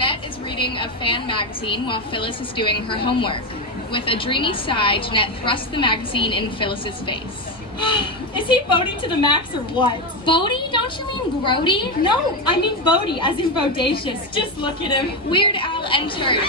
Jeanette is reading a fan magazine while Phyllis is doing her homework. With a dreamy sigh, Jeanette thrusts the magazine in Phyllis's face. Is he Bodie to the max or what? Bodie? Don't you mean Grody? No, I mean Bodie, as in bodacious. Just look at him. Weird Al enters.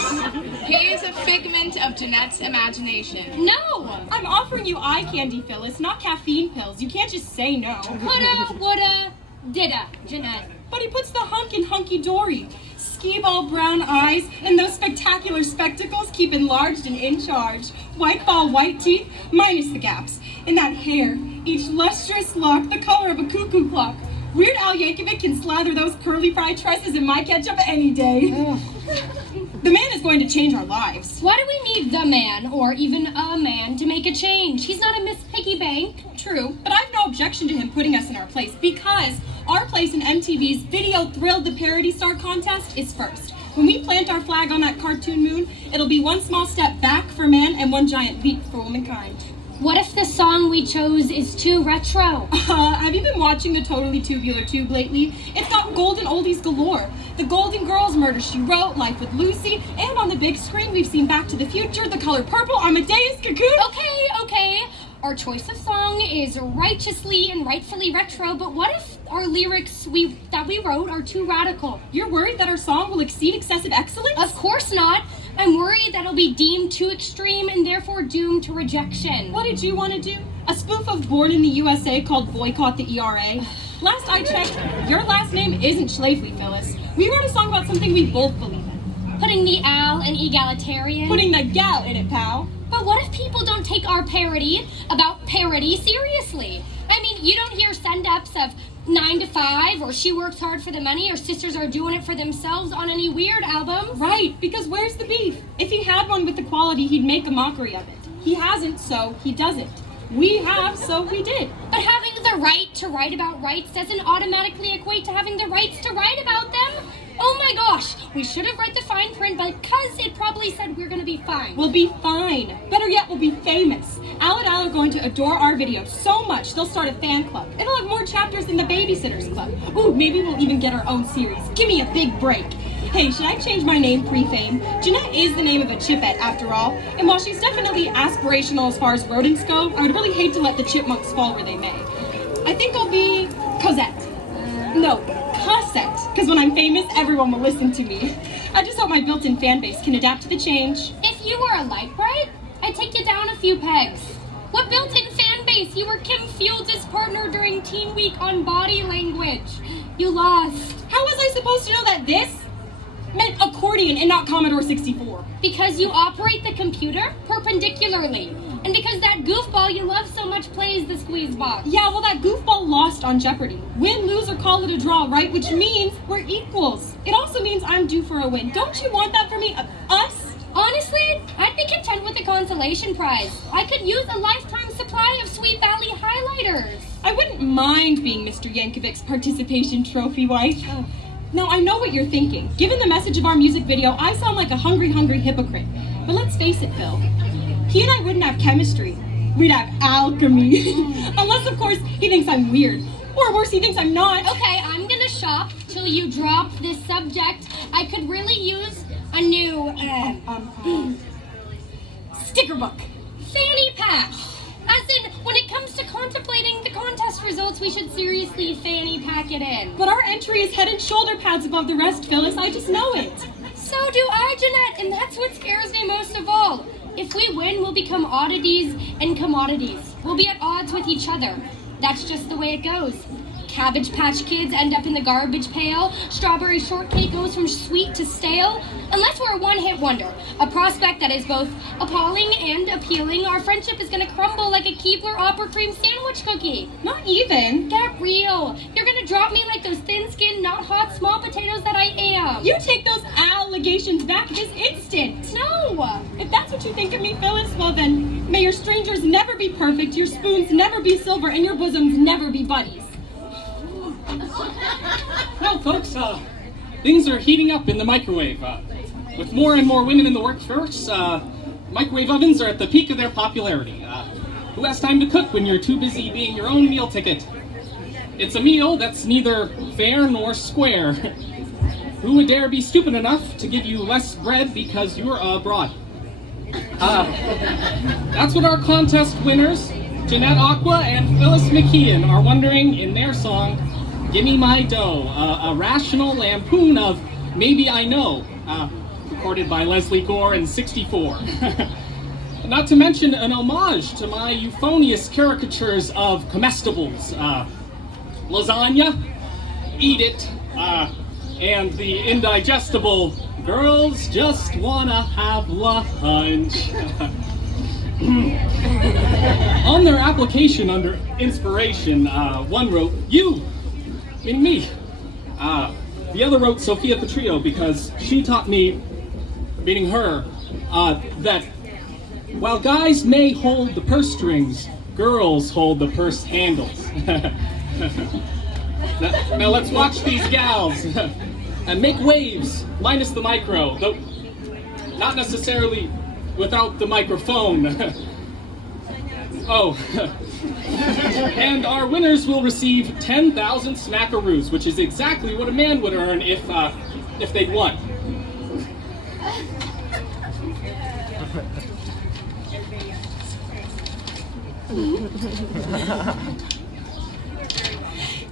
He is a figment of Jeanette's imagination. No! I'm offering you eye candy, Phyllis, not caffeine pills. You can't just say no. Coulda, woulda, dida, Jeanette. But he puts the hunk in hunky-dory. Skee-ball brown eyes and those spectacular spectacles keep enlarged and in charge. White ball white teeth, minus the gaps. And that hair, each lustrous lock the color of a cuckoo clock. Weird Al Yankovic can slather those curly fried tresses in my ketchup any day. The man is going to change our lives. Why do we need the man, or even a man, to make a change? He's not a Miss Piggy Bank. True, but I have no objection to him putting us in our place, because our place in MTV's Video Thrilled the Parody Star contest is first. When we plant our flag on that cartoon moon, it'll be one small step back for man and one giant leap for womankind. What if the song we chose is too retro? Have you been watching the Totally Tubular Tube lately? It's got golden oldies galore. The Golden Girls, Murder, She Wrote, Life with Lucy, and on the big screen we've seen Back to the Future, The Color Purple, Amadeus, Cocoon. Okay. Our choice of song is righteously and rightfully retro, but what if our lyrics that we wrote are too radical? You're worried that our song will exceed excessive excellence? Of course not. I'm worried that it'll be deemed too extreme and therefore doomed to rejection. What did you want to do? A spoof of Born in the USA called Boycott the ERA? Last I checked, your last name isn't Schlafly, Phyllis. We wrote a song about something we both believe in. Putting the al in egalitarian. Putting the gal in it, pal. But what if people don't take our parody about parody seriously? I mean, you don't hear send-ups of 9 to 5, or She Works Hard for the Money, or Sisters Are Doing It for Themselves on any weird albums. Right, because where's the beef? If he had one with the quality, he'd make a mockery of it. He hasn't, so he doesn't. We have, so we did. But having the right to write about rights doesn't automatically equate to having the rights to write about them. Oh my gosh, we should have read the fine print because it probably said we're gonna be fine. We'll be fine. Better yet, we'll be famous. Al and Al are going to adore our video so much, they'll start a fan club. It'll have more chapters than the Babysitters Club. Ooh, maybe we'll even get our own series. Give me a big break. Hey, should I change my name pre-fame? Jeanette is the name of a chipette, after all. And while she's definitely aspirational as far as rodents go, I would really hate to let the chipmunks fall where they may. I think I'll be Cosette. No, Cassette. Because when I'm famous, everyone will listen to me. I just hope my built-in fan base can adapt to the change. If you were a light bright, I'd take you down a few pegs. What built-in fan base? You were Kim Fields' partner during Teen Week on Body Language. You lost. How was I supposed to know that this meant accordion and not Commodore 64? Because you operate the computer perpendicularly. And because that goofball you love so much plays the squeeze box. Yeah, well, that goofball lost on Jeopardy. Win, lose, or call it a draw, right? Which means we're equals. It also means I'm due for a win. Don't you want that for me? Us? Honestly, I'd be content with a consolation prize. I could use a lifetime supply of Sweet Valley highlighters. I wouldn't mind being Mr. Yankovic's participation trophy wife. Now, I know what you're thinking. Given the message of our music video, I sound like a hungry hypocrite. But let's face it, Phil. He and I wouldn't have chemistry. We'd have alchemy. Unless, of course, he thinks I'm weird. Or worse, he thinks I'm not. Okay, I'm gonna shop till you drop this subject. I could really use a new, sticker book. Fanny pack. As in, when it comes to contemplating the contest results, we should seriously fanny pack it in. But our entry is head and shoulder pads above the rest, Phyllis. I just know it. So do I, Jeanette, and that's what scares me most of all. If we win, we'll become oddities and commodities. We'll be at odds with each other. That's just the way it goes. Cabbage Patch Kids end up in the garbage pail. Strawberry shortcake goes from sweet to stale. Unless we're a one-hit wonder, a prospect that is both appalling and appealing, our friendship is gonna crumble like a Keebler opera cream sandwich cookie. Not even. Get real. You're gonna drop me like those thin-skinned, not hot, small potatoes that I am. You take those allegations back this instant. No. If that's what you think of me, Phyllis, well then, may your strangers never be perfect, your spoons never be silver, and your bosoms never be buddies. Well, folks, things are heating up in the microwave. With more and more women in the workforce, microwave ovens are at the peak of their popularity. Who has time to cook when you're too busy being your own meal ticket? It's a meal that's neither fair nor square. Who would dare be stupid enough to give you less bread because you're abroad? That's what our contest winners, Jeanette Aqua and Phyllis McKeon, are wondering in their song, Gimme My Dough, a rational lampoon of Maybe I Know, recorded by Leslie Gore in '64. Not to mention an homage to my euphonious caricatures of comestibles, lasagna, eat it, and the indigestible girls just wanna have lunch. On their application under inspiration, one wrote, you, meaning me. The other wrote Sophia Petrillo because she taught me, meaning her, that while guys may hold the purse strings, girls hold the purse handles. Now let's watch these gals and make waves, minus the micro, though not necessarily without the microphone. Oh, and our winners will receive 10,000 smackaroos, which is exactly what a man would earn if they'd won.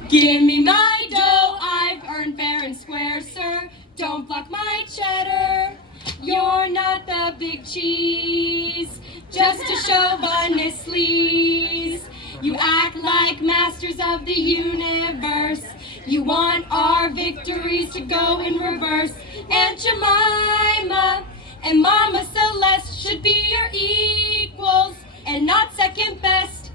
Give me my dough, I've earned fair and square, sir. Don't block my cheddar. You're not the big cheese, just a chauvinist sleaze. You act like masters of the universe. You want our victories to go in reverse. Aunt Jemima and Mama Celeste should be your equals and not second best.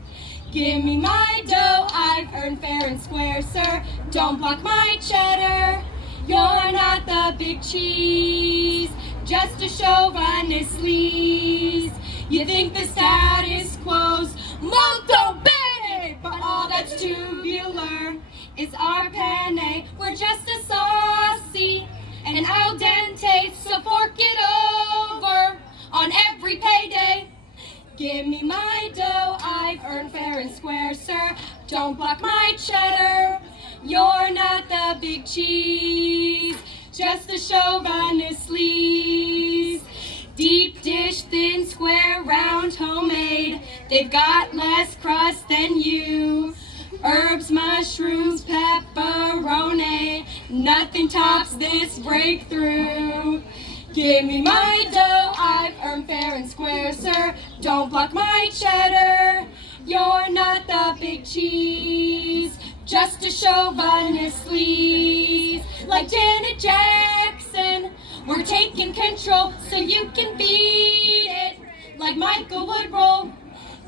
Give me my dough, I've earned fair and square, sir. Don't block my cheddar. You're not the big cheese, just a chauvinist sleaze. You think the status quo's molto bene, but all that's tubular is our penne. We're just as saucy and al dente, so fork it over on every payday. Give me my dough, I've earned fair and square, sir. Don't block my cheddar. You're not the big cheese, just a chauvinist sleaze. Deep dish, thin, square, round, homemade. They've got less crust than you. Herbs, mushrooms, pepperoni. Nothing tops this breakthrough. Give me my dough, I've earned fair and square, sir. Don't block my cheddar. You're not the big cheese, just a chauvinist sleaze. Like Janet Jackson, we're taking control so you can beat it like Michael would roll.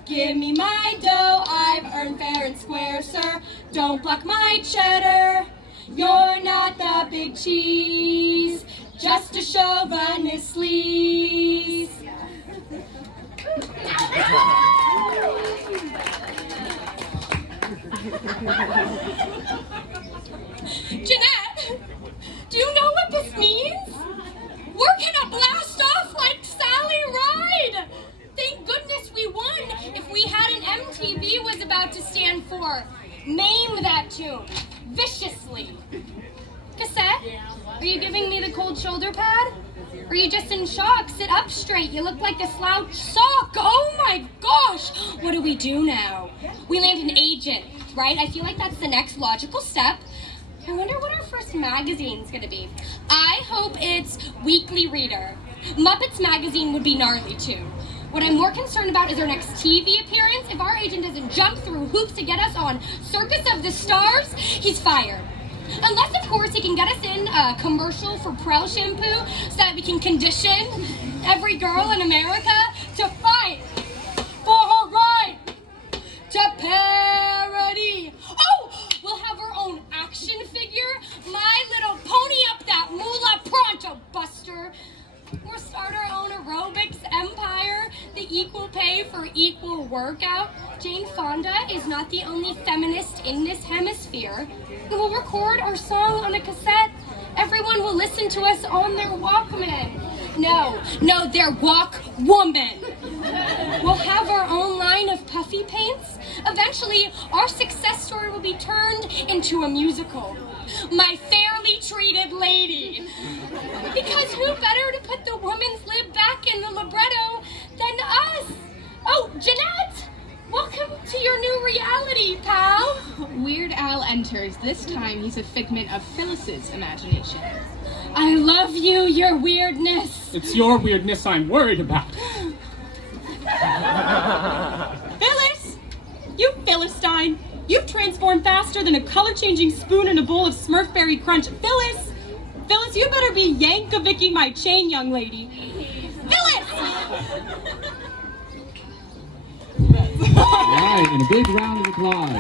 Give me my dough, I've earned fair and square, sir. Don't block my cheddar. You're not the big cheese, just a chauvinist sleaze. Jeanette, do you know what this means? We're gonna blast off like Sally Ride! Thank goodness we won if we had an MTV was about to stand for. Name that tune. Viciously. Cassette, are you giving me the cold shoulder pad? Or are you just in shock? Sit up straight. You look like a slouch sock. Oh my gosh! What do we do now? We land an agent, right? I feel like that's the next logical step. I wonder what our first magazine's gonna be. I hope it's Weekly Reader. Muppets magazine would be gnarly too. What I'm more concerned about is our next TV appearance. If our agent doesn't jump through hoops to get us on Circus of the Stars, he's fired. Unless, of course, he can get us in a commercial for Prel shampoo so that we can condition every girl in America to fight for her right to parody. Oh, we'll have our own action figure. My little pony up that moolah pronto buster. We'll start our own aerobics empire, the equal pay for equal workout. Jane Fonda is not the only feminist in this hemisphere. We'll record our song on a cassette. Everyone will listen to us on their Walkman. No, their Walk-woman. We'll have our own line of puffy paints. Eventually, our success story will be turned into a musical. My Fair poorly treated lady. Because who better to put the woman's lib back in the libretto than us? Oh, Jeanette! Welcome to your new reality, pal. Weird Al enters. This time he's a figment of Phyllis's imagination. I love you, your weirdness. It's your weirdness I'm worried about. Phyllis! You Philistine! You've transformed faster than a color-changing spoon in a bowl of Smurfberry Crunch. Phyllis! Phyllis, you better be Yankovicking my chain, young lady. Phyllis! All right, and a big round of applause.